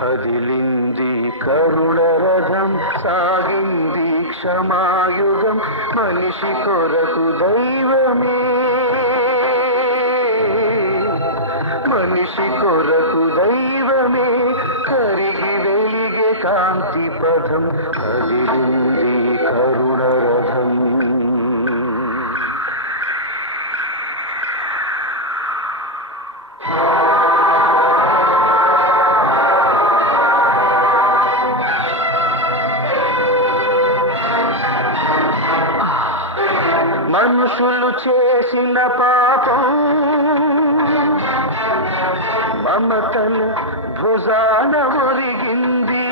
కదిలింది కరుణరథం, సాగింది క్షమాయుగం, మనిషి కొరకు దైవమే, మనిషి కొరకు దైవమే, కరిగి వెలిగే కాంతి పథం, కదిలింది కరుణరథం. మనుషులు చేసిన పాపం మమతల భుజాన ఒరిగింది,